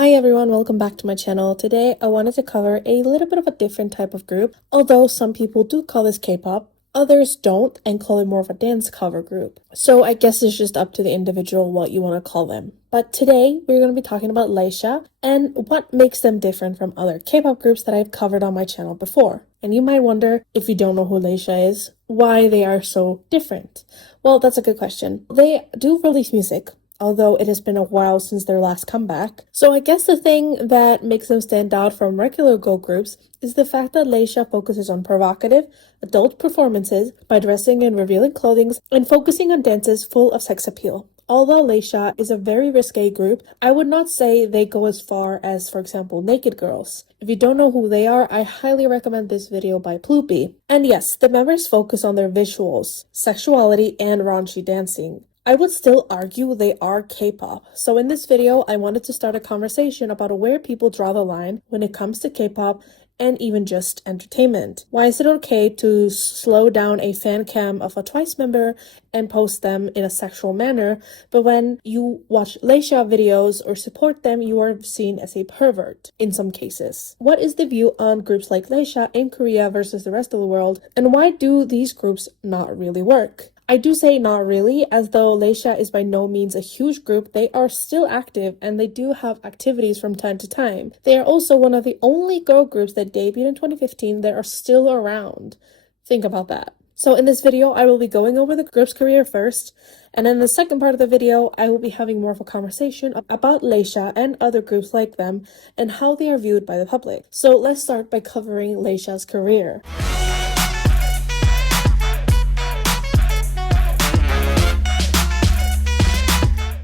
Hi everyone, welcome back to my channel. Today I wanted to cover a little bit of a different type of group. Although some people do call this K-pop, others don't and call it more of a dance cover group. So I guess it's just up to the individual what you want to call them. But today we're going to be talking about Laysha and what makes them different from other K-pop groups that I've covered on my channel before. And you might wonder, if you don't know who Laysha is, why they are so different. Well, that's a good question. They do release music, although it has been a while since their last comeback. So I guess the thing that makes them stand out from regular girl groups is the fact that Laysha focuses on provocative, adult performances by dressing in revealing clothing and focusing on dances full of sex appeal. Although Laysha is a very risque group, I would not say they go as far as, for example, Naked Girls. If you don't know who they are, I highly recommend this video by Ploopy. And yes, the members focus on their visuals, sexuality, and raunchy dancing. I would still argue they are K-pop. So in this video, I wanted to start a conversation about where people draw the line when it comes to K-pop and even just entertainment. Why is it okay to slow down a fan cam of a Twice member and post them in a sexual manner, but when you watch Laysha videos or support them, you are seen as a pervert in some cases? What is the view on groups like Laysha in Korea versus the rest of the world, and why do these groups not really work? I do say not really, as though Laysha is by no means a huge group. They are still active and they do have activities from time to time. They are also one of the only girl groups that debuted in 2015 that are still around. Think about that. So in this video, I will be going over the group's career first, and in the second part of the video, I will be having more of a conversation about Laysha and other groups like them and how they are viewed by the public. So let's start by covering Laysha's career.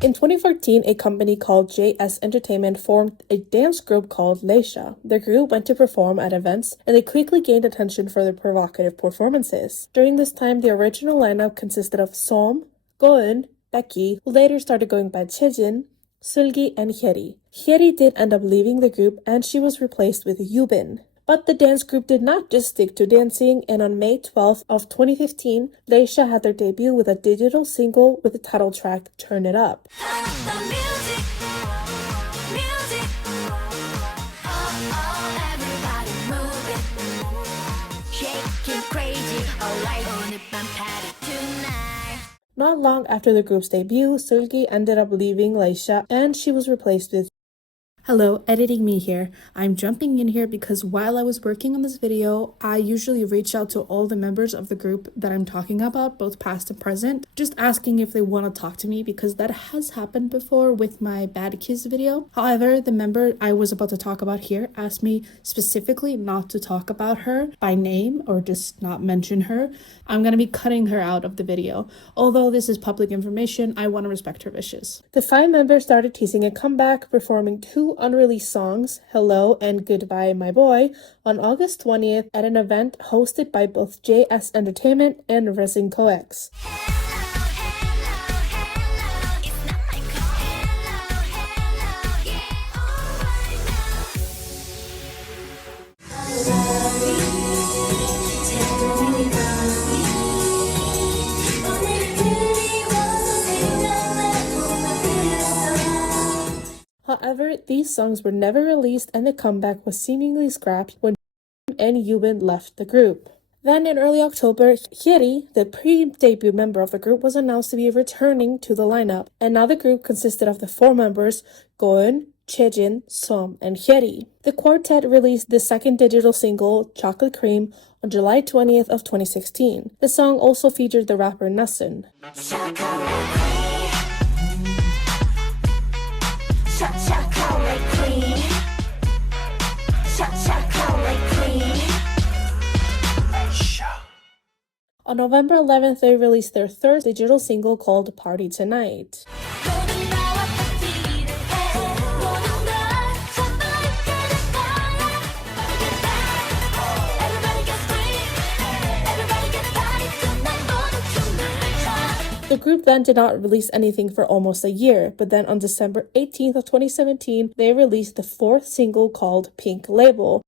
In 2014, a company called JS Entertainment formed a dance group called Laysha. The group went to perform at events, and they quickly gained attention for their provocative performances. During this time, the original lineup consisted of Som, Goeun, Becky, who later started going by Chejin, Seulgi, and Hyeri. Hyeri did end up leaving the group, and she was replaced with Yubin. But the dance group did not just stick to dancing, and on May 12th of 2015, Laysha had their debut with a digital single with the title track Turn It Up. Not long after the group's debut, Seulgi ended up leaving Laysha, and she was replaced with Hello, editing me here. I'm jumping in here because while I was working on this video, I usually reach out to all the members of the group that I'm talking about, both past and present, just asking if they want to talk to me because that has happened before with my Bad Kiss video. However, the member I was about to talk about here asked me specifically not to talk about her by name or just not mention her. I'm going to be cutting her out of the video. Although this is public information, I want to respect her wishes. The 5 members started teasing a comeback, performing 2 unreleased songs, Hello and Goodbye My Boy, on August 20th at an event hosted by both JS Entertainment and risqué. However, these songs were never released and the comeback was seemingly scrapped when and Yubin left the group. Then in early October, Hyeri, the pre-debut member of the group, was announced to be returning to the lineup, and now the group consisted of the 4 members, Goeun, Chejin, Som, and Hyeri. The quartet released the second digital single, Chocolate Cream, on July 20th of 2016. The song also featured the rapper Nasun. On November 11th, they released their 3rd digital single called Party Tonight. The group then did not release anything for almost a year, but then on December 18th of 2017, they released the 4th single called Pink Label.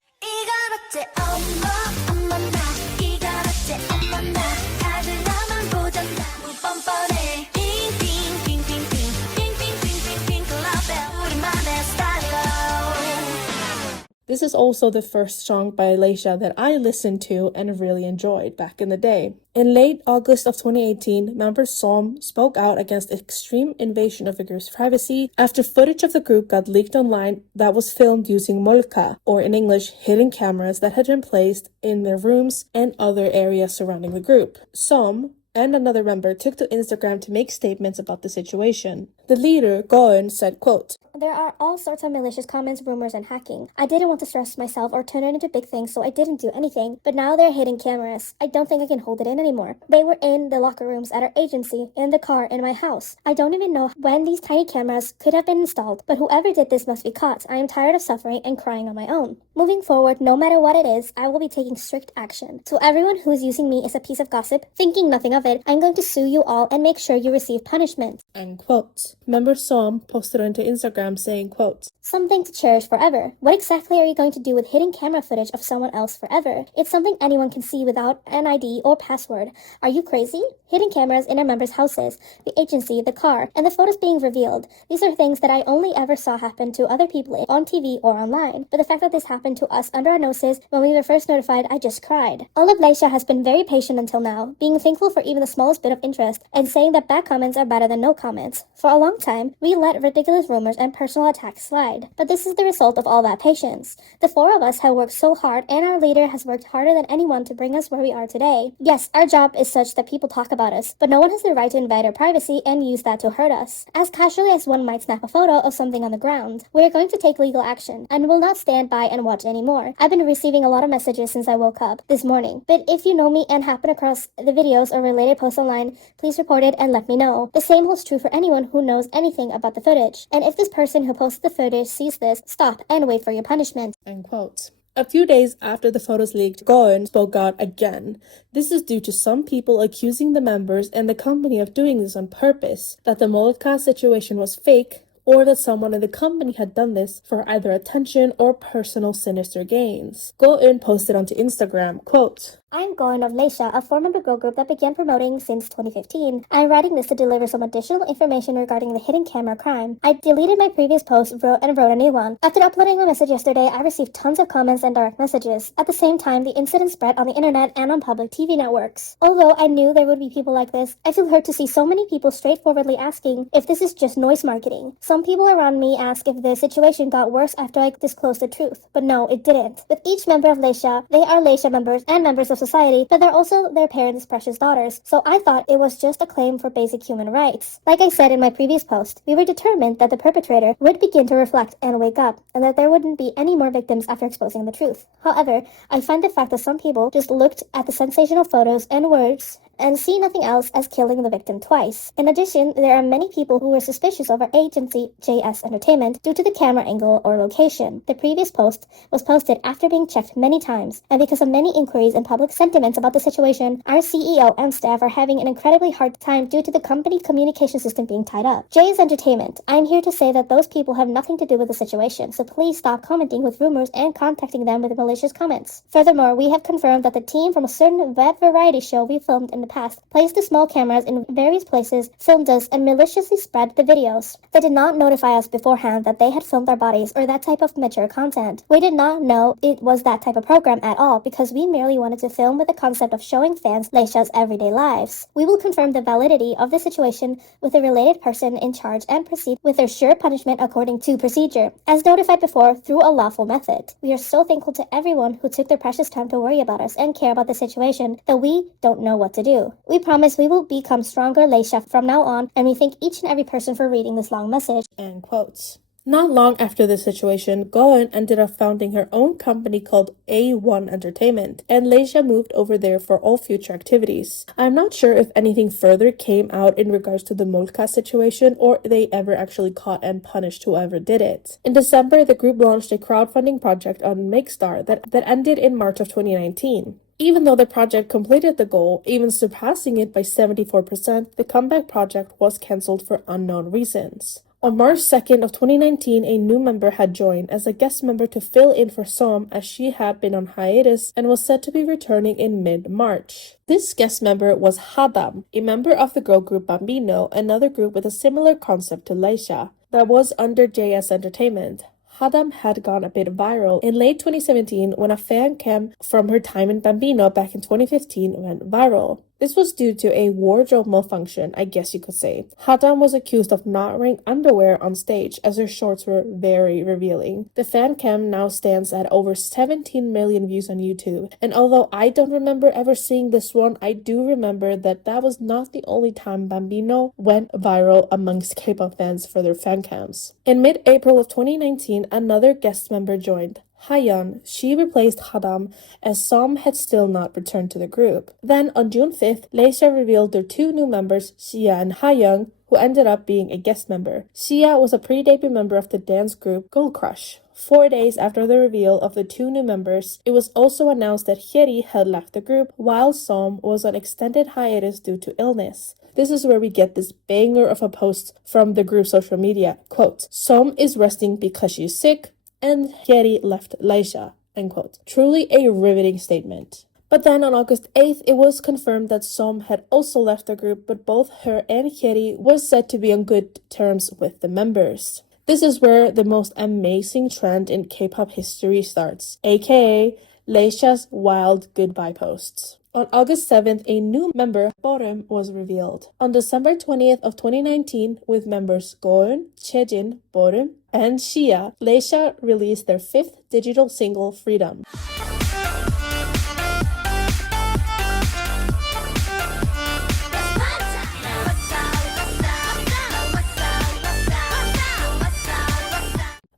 This is also the first song by Laysha that I listened to and really enjoyed back in the day. In late August of 2018, member Som spoke out against extreme invasion of the group's privacy after footage of the group got leaked online that was filmed using molka, or in English, hidden cameras that had been placed in their rooms and other areas surrounding the group. Som and another member took to Instagram to make statements about the situation. The leader, Goen, said, quote, "There are all sorts of malicious comments, rumors, and hacking. I didn't want to stress myself or turn it into big things, so I didn't do anything. But now they're hidden cameras. I don't think I can hold it in anymore. They were in the locker rooms at our agency, in the car, in my house. I don't even know when these tiny cameras could have been installed, but whoever did this must be caught. I am tired of suffering and crying on my own. Moving forward, no matter what it is, I will be taking strict action. To everyone who is using me as a piece of gossip, thinking nothing of it, I'm going to sue you all and make sure you receive punishment." End quote. Member Som posted onto Instagram saying, quote, "Something to cherish forever. What exactly are you going to do with hidden camera footage of someone else forever? It's something anyone can see without an ID or password. Are you crazy? Hidden cameras in our members' houses, the agency, the car, and the photos being revealed. These are things that I only ever saw happen to other people on TV or online. But the fact that this happened to us under our noses when we were first notified, I just cried." All of Laysha has been very patient until now, being thankful for even the smallest bit of interest and saying that bad comments are better than no comments. For a long time, we let ridiculous rumors and personal attacks slide. But this is the result of all that patience. The four of us have worked so hard, and our leader has worked harder than anyone to bring us where we are today. Yes, our job is such that people talk about us, but no one has the right to invade our privacy and use that to hurt us. As casually as one might snap a photo of something on the ground, we are going to take legal action and will not stand by and watch anymore. I've been receiving a lot of messages since I woke up this morning, but if you know me and happen across the videos or related posts online, please report it and let me know. The same holds true for anyone who knows anything about the footage. And if this person who posted the footage sees this, stop and wait for your punishment." End quote. A few days after the photos leaked, Goen spoke out again. This is due to some people accusing the members and the company of doing this on purpose, that the Molotka situation was fake, or that someone in the company had done this for either attention or personal sinister gains. Goen posted onto Instagram, quote, "I'm Goen of Laysha, a four-member girl group that began promoting since 2015. I'm writing this to deliver some additional information regarding the hidden camera crime. I deleted my previous post and wrote a new one. After uploading my message yesterday, I received tons of comments and direct messages. At the same time, the incident spread on the internet and on public TV networks. Although I knew there would be people like this, I feel hurt to see so many people straightforwardly asking if this is just noise marketing. Some people around me ask if the situation got worse after I disclosed the truth, but no, it didn't. With each member of Laysha, they are Laysha members and members of society, but they're also their parents' precious daughters, so I thought it was just a claim for basic human rights. Like I said in my previous post, we were determined that the perpetrator would begin to reflect and wake up, and that there wouldn't be any more victims after exposing the truth. However, I find the fact that some people just looked at the sensational photos and words and see nothing else as killing the victim twice. In addition, there are many people who were suspicious of our agency, JS Entertainment, due to the camera angle or location. The previous post was posted after being checked many times, and because of many inquiries and public sentiments about the situation, our CEO and staff are having an incredibly hard time due to the company communication system being tied up. JS Entertainment, I'm here to say that those people have nothing to do with the situation, so please stop commenting with rumors and contacting them with malicious comments. Furthermore, we have confirmed that the team from a certain web variety show we filmed in the past placed the small cameras in various places, filmed us, and maliciously spread the videos. They did not notify us beforehand that they had filmed our bodies or that type of mature content. We did not know it was that type of program at all because we merely wanted to film with the concept of showing fans Laysha's everyday lives. We will confirm the validity of the situation with the related person in charge and proceed with their sure punishment according to procedure, as notified before through a lawful method. We are so thankful to everyone who took their precious time to worry about us and care about the situation that we don't know what to do. We promise we will become stronger Laysha from now on, and we thank each and every person for reading this long message." End quotes. Not long after this situation, Goen ended up founding her own company called A1 Entertainment, and Laysha moved over there for all future activities. I'm not sure if anything further came out in regards to the Molka situation or they ever actually caught and punished whoever did it. In December, the group launched a crowdfunding project on Makestar that ended in March of 2019. Even though the project completed the goal, even surpassing it by 74%, the comeback project was cancelled for unknown reasons. On March 2nd of 2019, a new member had joined as a guest member to fill in for Som as she had been on hiatus and was said to be returning in mid-March. This guest member was Hadam, a member of the girl group Bambino, another group with a similar concept to Laysha, that was under JS Entertainment. Hadam had gone a bit viral in late 2017 when a fan cam from her time in Bambino back in 2015 went viral. This was due to a wardrobe malfunction, I guess you could say. Hadam was accused of not wearing underwear on stage as her shorts were very revealing. The fan cam now stands at over 17 million views on YouTube, and although I don't remember ever seeing this one, I do remember that was not the only time Bambino went viral amongst K-pop fans for their fan cams. In mid-April of 2019, another guest member joined. Hayeon. She replaced Hadam as Som had still not returned to the group. Then on June 5th, Laysha revealed their two new members, Sia and Hayeon, who ended up being a guest member. Sia was a pre-debut member of the dance group Girl Crush. 4 days after the reveal of the two new members, it was also announced that Hyeri had left the group, while Som was on extended hiatus due to illness. This is where we get this banger of a post from the group's social media. Quote, Som is resting because she's sick, and Hyeri left Laysha, end quote. Truly a riveting statement. But then on August 8th, it was confirmed that Som had also left the group, but both her and Hyeri was said to be on good terms with the members. This is where the most amazing trend in K-pop history starts, aka Laysha's wild goodbye posts. On August 7th, a new member, Borum, was revealed. On December 20th of 2019, with members Goeun, Chejin, Borum, and Shia, Laysha released their fifth digital single, Freedom.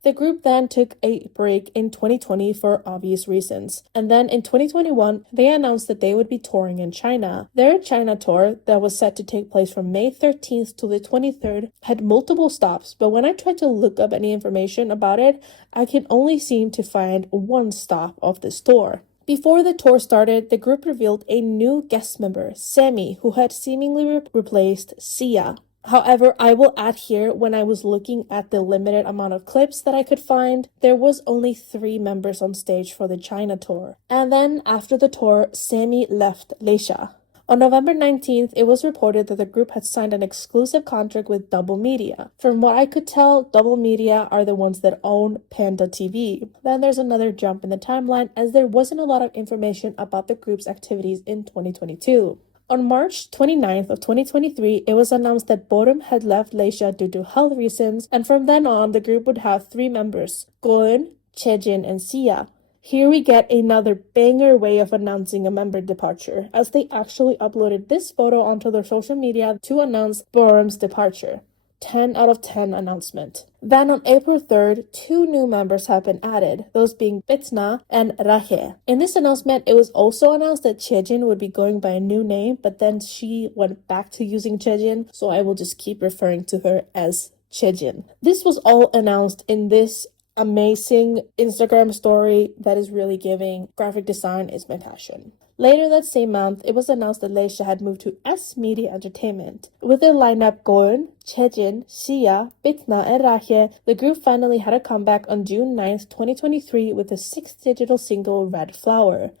The group then took a break in 2020 for obvious reasons. And then in 2021, they announced that they would be touring in China. Their China tour, that was set to take place from May 13th to the 23rd, had multiple stops, but when I tried to look up any information about it, I could only seem to find one stop of this tour. Before the tour started, the group revealed a new guest member, Sammy, who had seemingly replaced Sia. However, I will add here, when I was looking at the limited amount of clips that I could find, there was only 3 members on stage for the China tour. And then, after the tour, Sammy left Laysha. On November 19th, it was reported that the group had signed an exclusive contract with Double Media. From what I could tell, Double Media are the ones that own Panda TV. Then there's another jump in the timeline, as there wasn't a lot of information about the group's activities in 2022. On March 29th of 2023, it was announced that Borum had left Laysha due to health reasons, and from then on, the group would have 3 members, Goeun, Chejin, and Sia. Here we get another banger way of announcing a member departure, as they actually uploaded this photo onto their social media to announce Borum's departure. 10 out of 10 announcement. Then on April 3rd, 2 new members have been added, those being Bitna and Rahe. In this announcement, it was also announced that Chejin would be going by a new name, but then she went back to using Chejin, so I will just keep referring to her as Chejin. This was all announced in this amazing Instagram story that is really giving graphic design is my passion. Later that same month, it was announced that Laysha had moved to S Media Entertainment. With their lineup Goeun, Chejin, Sia, Bitna, and Rahe, the group finally had a comeback on June 9th, 2023 with the 6th digital single Red Flower.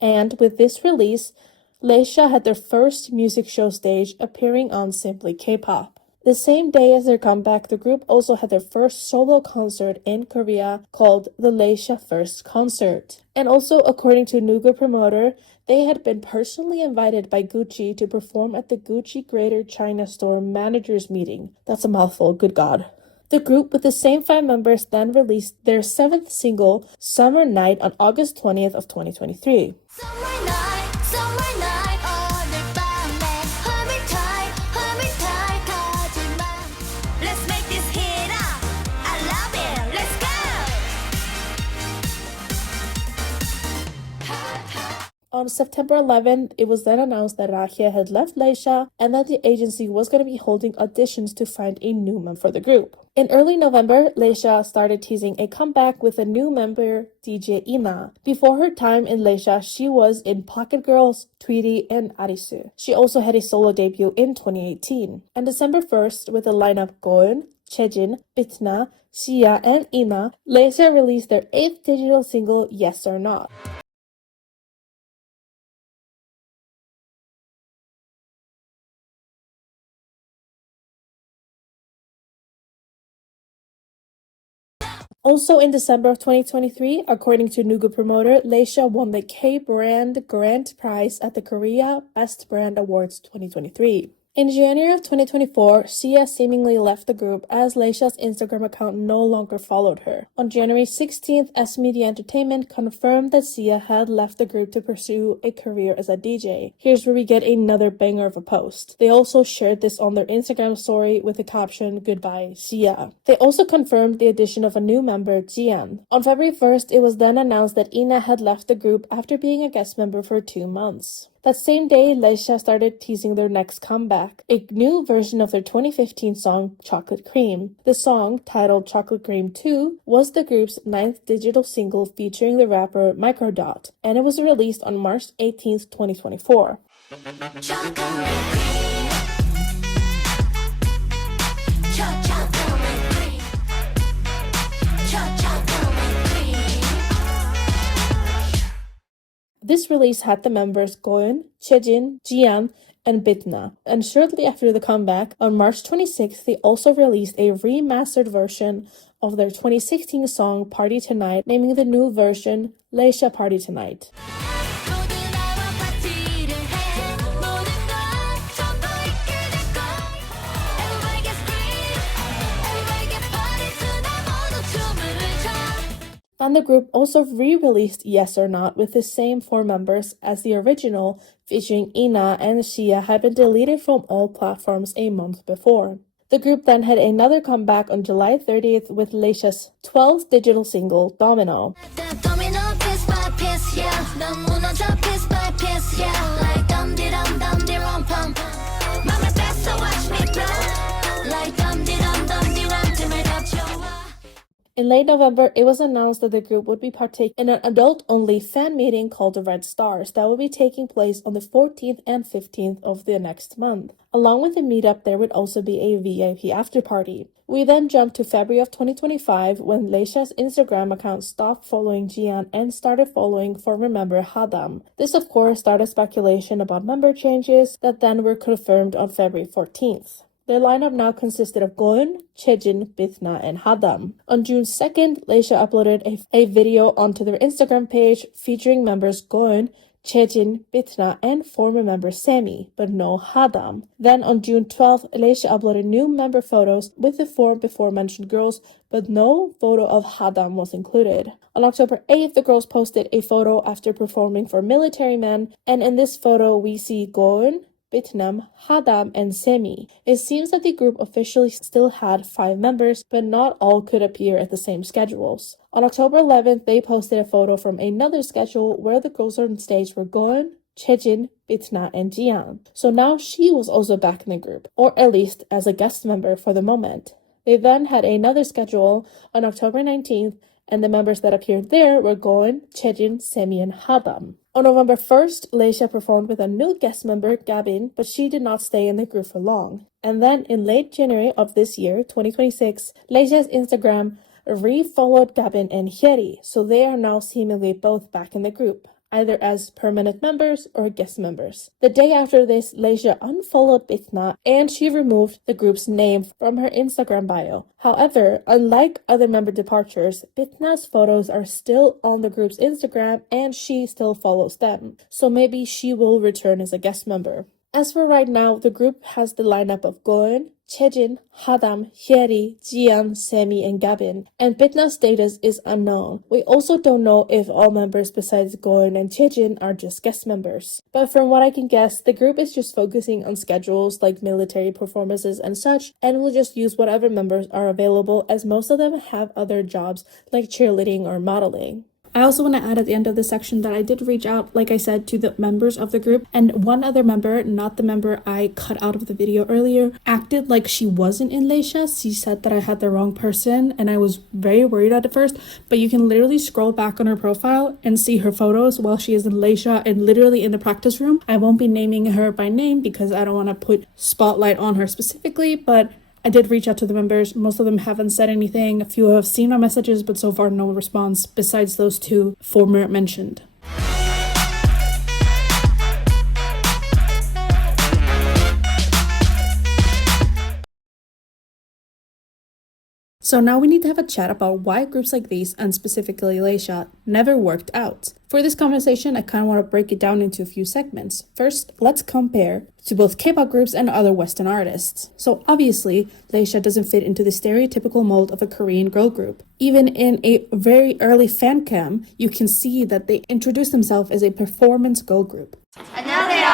And with this release, Laysha had their first music show stage appearing on Simply K-pop. The same day as their comeback, the group also had their first solo concert in Korea called the Laysha First Concert. And also, according to Nuga promoter, they had been personally invited by Gucci to perform at the Gucci Greater China Store Managers Meeting. That's a mouthful, good God. The group, with the same 5 members, then released their 7th single, Summer Night, on August 20th of 2023. On September 11th, it was then announced that Rahe had left Laysha and that the agency was going to be holding auditions to find a new member for the group. In early November, Laysha started teasing a comeback with a new member, DJ Ina. Before her time in Laysha, she was in Pocket Girls, Tweety, and Arisu. She also had a solo debut in 2018. On December 1st, with the lineup Goeun, Chejin, Bitna, Sia, and Ina, Laysha released their 8th digital single, Yes or Not. Also in December of 2023, according to Nugu promoter, Laysha won the K-Brand Grand Prize at the Korea Best Brand Awards 2023. In January of 2024, Sia seemingly left the group as Laysha's Instagram account no longer followed her. On January 16th, S Media Entertainment confirmed that Sia had left the group to pursue a career as a DJ. Here's where we get another banger of a post. They also shared this on their Instagram story with the caption, "Goodbye, Sia." They also confirmed the addition of a new member, Jian. On February 1st, it was then announced that Ina had left the group after being a guest member for 2 months. That same day, Laysha started teasing their next comeback, a new version of their 2015 song, Chocolate Cream. The song, titled Chocolate Cream 2, was the group's 9th digital single featuring the rapper Microdot, and it was released on March 18th, 2024. This release had the members Goeun, Chejin, Jian, and Bitna. And shortly after the comeback, on March 26th, they also released a remastered version of their 2016 song Party Tonight, naming the new version Laysha Party Tonight. And the group also re-released Yes or Not with the same 4 members as the original, featuring Ina and Sia had been deleted from all platforms a month before. The group then had another comeback on July 30th with Laysha's 12th digital single, Domino. In late November, it was announced that the group would be partaking in an adult-only fan meeting called the Red Stars that would be taking place on the 14th and 15th of the next month. Along with the meetup, there would also be a VIP after-party. We then jumped to February of 2025 when Laysha's Instagram account stopped following Jian and started following former member Hadam. This of course started speculation about member changes that then were confirmed on February 14th. Their lineup now consisted of Goeun, Chejin, Bitna, and Hadam. On June 2nd, Laysha uploaded a video onto their Instagram page featuring members Goeun, Chejin, Bitna, and former member Sammy, but no Hadam. Then on June 12th, Laysha uploaded new member photos with the 4 before-mentioned girls, but no photo of Hadam was included. On October 8th, the girls posted a photo after performing for Military Men, and in this photo, we see Goeun, Bitnam, Hadam, and Semi. It seems that the group officially still had 5 members, but not all could appear at the same schedules. On October 11th, they posted a photo from another schedule where the girls on stage were Goeun, Chejin, Bitna, and Jian. So now she was also back in the group, or at least as a guest member for the moment. They then had another schedule on October 19th, and the members that appeared there were Goeun, Chejin, Semi, and Hadam. On November 1st, Laysha performed with a new guest member, Gabin, but she did not stay in the group for long. And then in late January of this year, 2026, Laysha's Instagram re-followed Gabin and Hyeri, so they are now seemingly both back in the group, either as permanent members or guest members. The day after this, Laysha unfollowed Bitna and she removed the group's name from her Instagram bio. However, unlike other member departures, Bitna's photos are still on the group's Instagram and she still follows them, so maybe she will return as a guest member. As for right now, the group has the lineup of Goeun, Chejin, Hadam, Hyeri, Jian, Semi, and Gabin, and Bitna's status is unknown. We also don't know if all members besides Goeun and Chejin are just guest members. But from what I can guess, the group is just focusing on schedules like military performances and such, and will just use whatever members are available as most of them have other jobs like cheerleading or modeling. I also want to add at the end of this section that I did reach out, like I said, to the members of the group, and one other member, not the member I cut out of the video earlier, acted like she wasn't in Laysha. She said that I had the wrong person, and I was very worried at first, but you can literally scroll back on her profile and see her photos while she is in Laysha and literally in the practice room. I won't be naming her by name because I don't want to put spotlight on her specifically, but I did reach out to the members. Most of them haven't said anything. A few have seen my messages, but so far no response besides those two former mentioned. So now we need to have a chat about why groups like these, and specifically Laysha, never worked out. For this conversation, I kind of want to break it down into a few segments. First, let's compare to both K-pop groups and other Western artists. So obviously, Laysha doesn't fit into the stereotypical mold of a Korean girl group. Even in a very early fan cam, you can see that they introduce themselves as a performance girl group. 안녕하세요.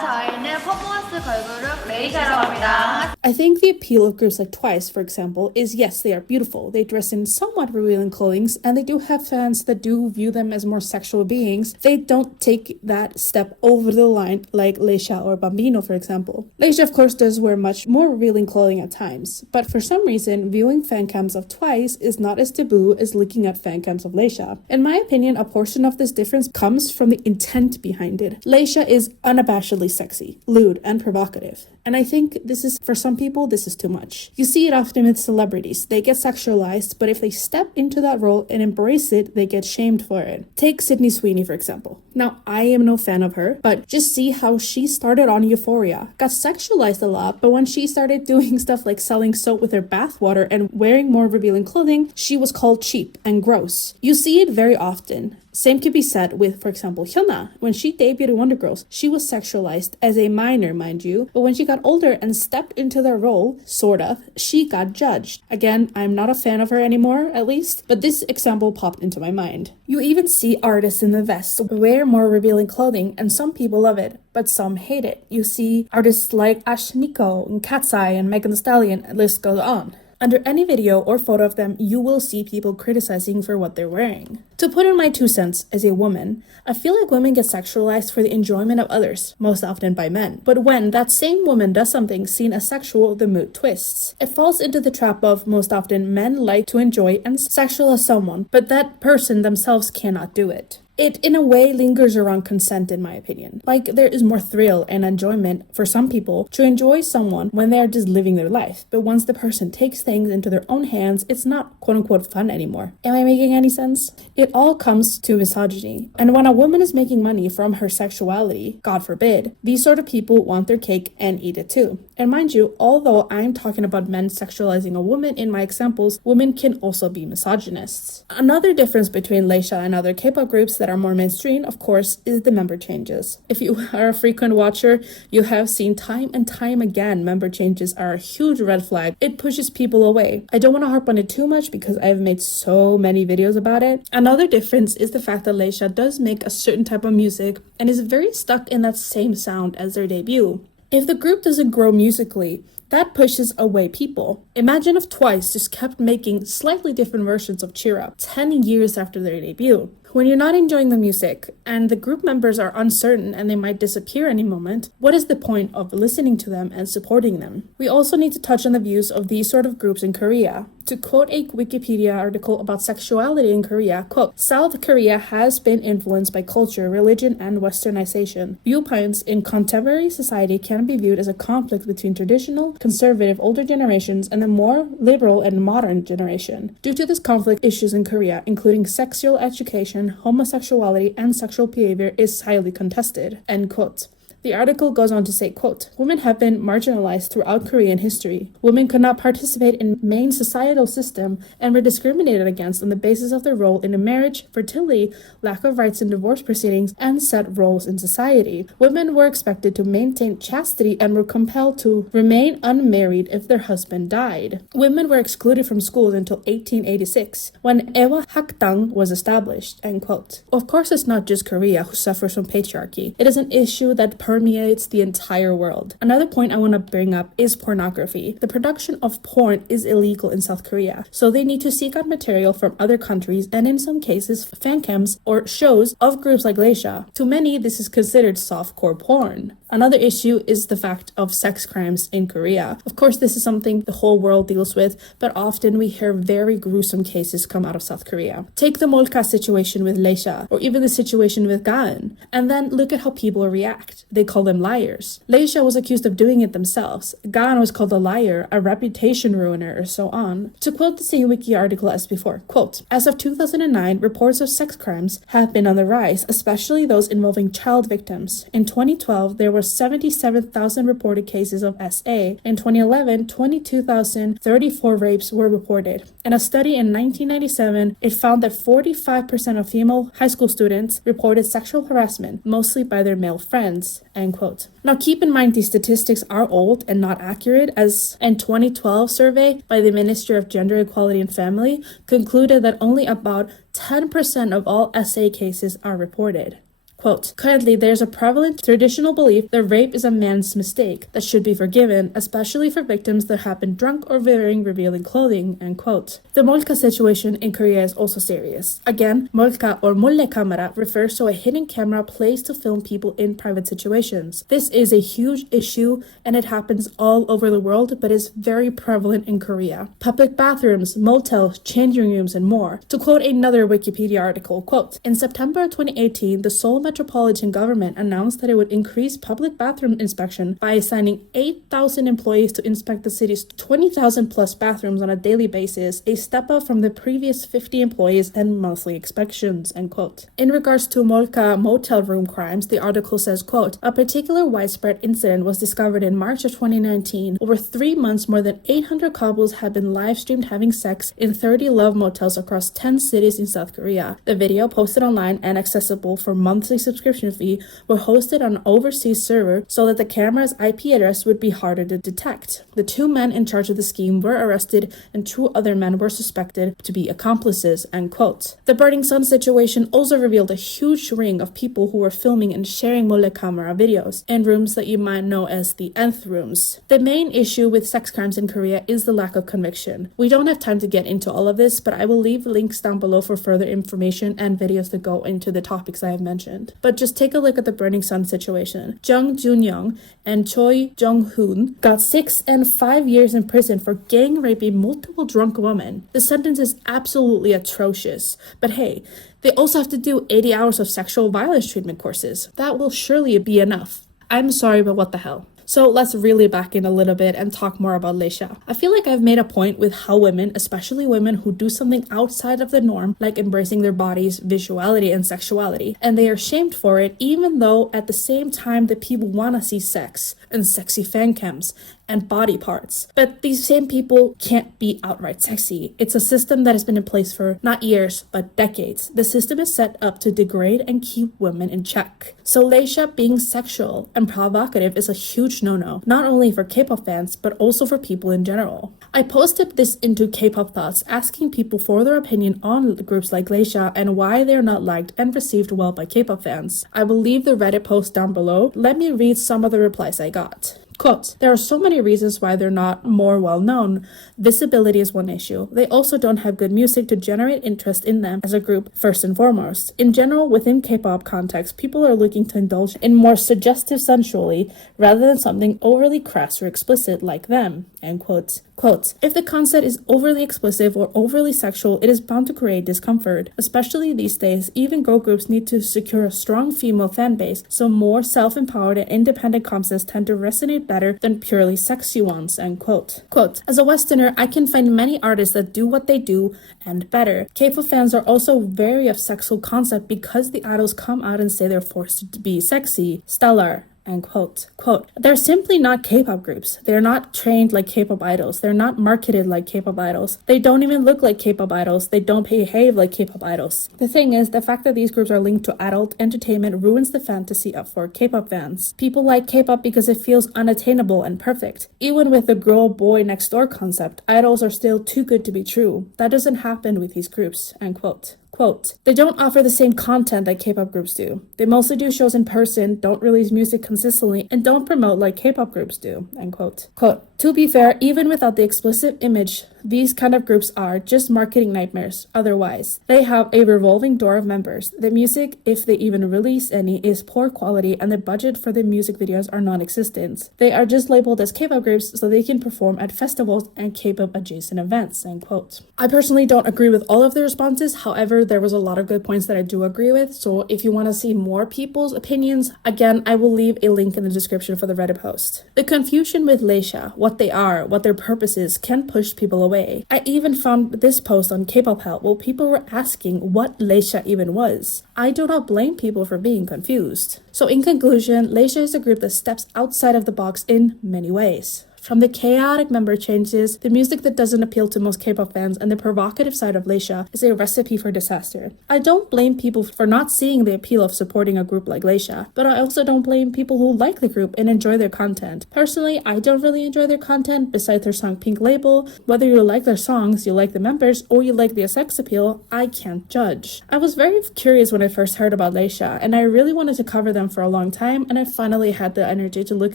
저희는 퍼포먼스 걸그룹 레이샤라고 합니다. I think the appeal of groups like Twice, for example, is yes, they are beautiful. They dress in somewhat revealing clothing, and they do have fans that do view them as more sexual beings. They don't take that step over the line like Laysha or Bambino, for example. Laysha, of course, does wear much more revealing clothing at times, but for some reason, viewing fan cams of Twice is not as taboo as looking at fan cams of Laysha. In my opinion, a portion of this difference comes from the intent behind it. Laysha is unabashedly sexy, lewd, and provocative. And I think this is, for some people, this is too much. You see it often with celebrities. They get sexualized, but if they step into that role and embrace it, they get shamed for it. Take Sydney Sweeney, for example. Now, I am no fan of her, but just see how she started on Euphoria. Got sexualized a lot, but when she started doing stuff like selling soap with her bathwater and wearing more revealing clothing, she was called cheap and gross. You see it very often. Same could be said with, for example, Hyuna. When she debuted in Wonder Girls, she was sexualized as a minor, mind you, but when she got older and stepped into the role, sort of, she got judged. Again, I'm not a fan of her anymore, at least, but this example popped into my mind. You even see artists in the West wear more revealing clothing, and some people love it, but some hate it. You see artists like Ash Nico and Cat's Eye and Megan Thee Stallion, and the list goes on. Under any video or photo of them, you will see people criticizing for what they're wearing. To put in my 2 cents as a woman, I feel like women get sexualized for the enjoyment of others, most often by men. But when that same woman does something seen as sexual, the mood twists. It falls into the trap of most often men like to enjoy and sexualize someone, but that person themselves cannot do it. It, in a way, lingers around consent, in my opinion. Like, there is more thrill and enjoyment for some people to enjoy someone when they are just living their life. But once the person takes things into their own hands, it's not quote-unquote fun anymore. Am I making any sense? It all comes to misogyny. And when a woman is making money from her sexuality, God forbid, these sort of people want their cake and eat it too. And mind you, although I'm talking about men sexualizing a woman in my examples, women can also be misogynists. Another difference between Laysha and other K-pop groups that are more mainstream, of course, is the member changes. If you are a frequent watcher, you have seen time and time again member changes are a huge red flag. It pushes people away. I don't want to harp on it too much because I've made so many videos about it. Another difference is the fact that Laysha does make a certain type of music and is very stuck in that same sound as their debut. If the group doesn't grow musically, that pushes away people. Imagine if Twice just kept making slightly different versions of Cheer Up 10 years after their debut. When you're not enjoying the music and the group members are uncertain and they might disappear any moment, what is the point of listening to them and supporting them? We also need to touch on the views of these sort of groups in Korea. To quote a Wikipedia article about sexuality in Korea, quote, South Korea has been influenced by culture, religion, and westernization. Viewpoints in contemporary society can be viewed as a conflict between traditional, conservative older generations and the more liberal and modern generation. Due to this conflict, issues in Korea, including sexual education, homosexuality, and sexual behavior, is highly contested, end quote. The article goes on to say, quote, women have been marginalized throughout Korean history. Women could not participate in main societal system and were discriminated against on the basis of their role in a marriage, fertility, lack of rights in divorce proceedings, and set roles in society. Women were expected to maintain chastity and were compelled to remain unmarried if their husband died. Women were excluded from schools until 1886, when Ewa Hakdang was established, end quote. Of course, it's not just Korea who suffers from patriarchy. It is an issue that permeates the entire world. Another point I want to bring up is pornography. The production of porn is illegal in South Korea, so they need to seek out material from other countries and in some cases fan cams or shows of groups like Laysha. To many, this is considered softcore porn. Another issue is the fact of sex crimes in Korea. Of course, this is something the whole world deals with, but often we hear very gruesome cases come out of South Korea. Take the Molka situation with Laysha, or even the situation with Gaeun, and then look at how people react. They call them liars. Laysha was accused of doing it themselves. Gaeun was called a liar, a reputation ruiner, or so on. To quote the same wiki article as before, quote, as of 2009, reports of sex crimes have been on the rise, especially those involving child victims. In 2012, there were 77,000 reported cases of SA. In 2011, 22,034 rapes were reported. In a study in 1997, it found that 45% of female high school students reported sexual harassment, mostly by their male friends, end quote. Now keep in mind these statistics are old and not accurate, as a 2012 survey by the Ministry of Gender Equality and Family concluded that only about 10% of all SA cases are reported. Quote, currently, there's a prevalent traditional belief that rape is a man's mistake that should be forgiven, especially for victims that have been drunk or wearing revealing clothing, end quote. The molka situation in Korea is also serious. Again, molka or mollekamera refers to a hidden camera placed to film people in private situations. This is a huge issue and it happens all over the world, but is very prevalent in Korea. Public bathrooms, motels, changing rooms, and more. To quote another Wikipedia article, quote, in September 2018, the Seoul Metropolitan Government announced that it would increase public bathroom inspection by assigning 8,000 employees to inspect the city's 20,000 plus bathrooms on a daily basis, a step up from the previous 50 employees and monthly inspections, end quote. In regards to Molka motel room crimes, the article says, quote, a particular widespread incident was discovered in March of 2019. Over 3 months, more than 800 couples had been live-streamed having sex in 30 love motels across 10 cities in South Korea. The video, posted online and accessible for monthly subscription fee, were hosted on an overseas server so that the camera's IP address would be harder to detect. The 2 men in charge of the scheme were arrested and 2 other men were suspected to be accomplices, end quote. The Burning Sun situation also revealed a huge ring of people who were filming and sharing mole camera videos in rooms that you might know as the nth rooms. The main issue with sex crimes in Korea is the lack of conviction. We don't have time to get into all of this, but I will leave links down below for further information and videos that go into the topics I have mentioned. But just take a look at the Burning Sun situation. Jung Jun-young and Choi Jong-hoon got 6 and 5 years in prison for gang raping multiple drunk women. The sentence is absolutely atrocious. But hey, they also have to do 80 hours of sexual violence treatment courses. That will surely be enough. I'm sorry, but what the hell? So let's really back in a little bit and talk more about Laysha. I feel like I've made a point with how women, especially women who do something outside of the norm, like embracing their bodies, visuality, and sexuality, and they are shamed for it, even though at the same time that people want to see sex and sexy fan cams and body parts. But these same people can't be outright sexy. It's a system that has been in place for not years, but decades. The system is set up to degrade and keep women in check. So Laysha being sexual and provocative is a huge no-no, not only for K-pop fans, but also for people in general. I posted this into K-pop Thoughts, asking people for their opinion on groups like Laysha and why they're not liked and received well by K-pop fans. I will leave the Reddit post down below. Let me read some of the replies I got. Quote, there are so many reasons why they're not more well-known. Visibility is one issue. They also don't have good music to generate interest in them as a group, first and foremost. In general, within K-pop context, people are looking to indulge in more suggestive sensually rather than something overly crass or explicit like them, end quote. Quote, if the concept is overly explicit or overly sexual, it is bound to create discomfort. Especially these days, even girl groups need to secure a strong female fan base, so more self-empowered and independent concepts tend to resonate better than purely sexy ones, end quote. Quote, as a Westerner, I can find many artists that do what they do and better. K-pop fans are also wary of sexual concept because the idols come out and say they're forced to be sexy, stellar, end quote. Quote, they're simply not K-pop groups. They're not trained like K-pop idols. They're not marketed like K-pop idols. They don't even look like K-pop idols. They don't behave like K-pop idols. The thing is, the fact that these groups are linked to adult entertainment ruins the fantasy up for K-pop fans. People like K-pop because it feels unattainable and perfect. Even with the girl boy next door concept, idols are still too good to be true. That doesn't happen with these groups, end quote. Quote, they don't offer the same content that K-pop groups do. They mostly do shows in person, don't release music consistently, and don't promote like K-pop groups do, end quote. Quote, to be fair, even without the explicit image These kind of groups are just marketing nightmares otherwise. They have a revolving door of members. The music, if they even release any, is poor quality and the budget for the music videos are non-existent. They are just labeled as K-pop groups so they can perform at festivals and K-pop adjacent events, end quote. I personally don't agree with all of the responses, however, there was a lot of good points that I do agree with, so if you want to see more people's opinions, again, I will leave a link in the description for the Reddit post. The confusion with Laysha, what they are, what their purpose is, can push people away. I even found this post on Kpop Help where people were asking what Laysha even was. I do not blame people for being confused. So in conclusion, Laysha is a group that steps outside of the box in many ways. From the chaotic member changes, the music that doesn't appeal to most K-pop fans, and the provocative side of Laysha is a recipe for disaster. I don't blame people for not seeing the appeal of supporting a group like Laysha, but I also don't blame people who like the group and enjoy their content. Personally, I don't really enjoy their content besides their song Pink Label. Whether you like their songs, you like the members, or you like the sex appeal, I can't judge. I was very curious when I first heard about Laysha, and I really wanted to cover them for a long time, and I finally had the energy to look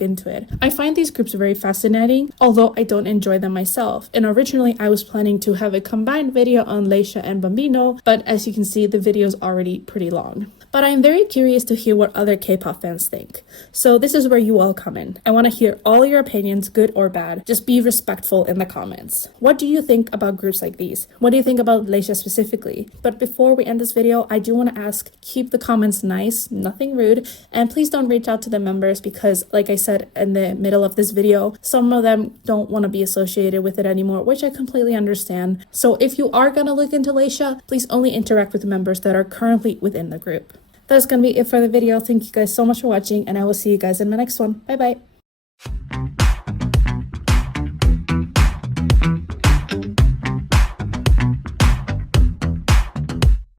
into it. I find these groups very fascinating, although I don't enjoy them myself. And originally I was planning to have a combined video on Laysha and Bambino, but as you can see, the video is already pretty long. But I'm very curious to hear what other K-pop fans think. So this is where you all come in. I want to hear all your opinions, good or bad. Just be respectful in the comments. What do you think about groups like these? What do you think about Laysha specifically? But before we end this video, I do want to ask, keep the comments nice, nothing rude, and please don't reach out to the members because, like I said in the middle of this video, some of them don't want to be associated with it anymore, which I completely understand. So if you are going to look into Laysha, please only interact with the members that are currently within the group. That's going to be it for the video. Thank you guys so much for watching, and I will see you guys in my next one. Bye bye.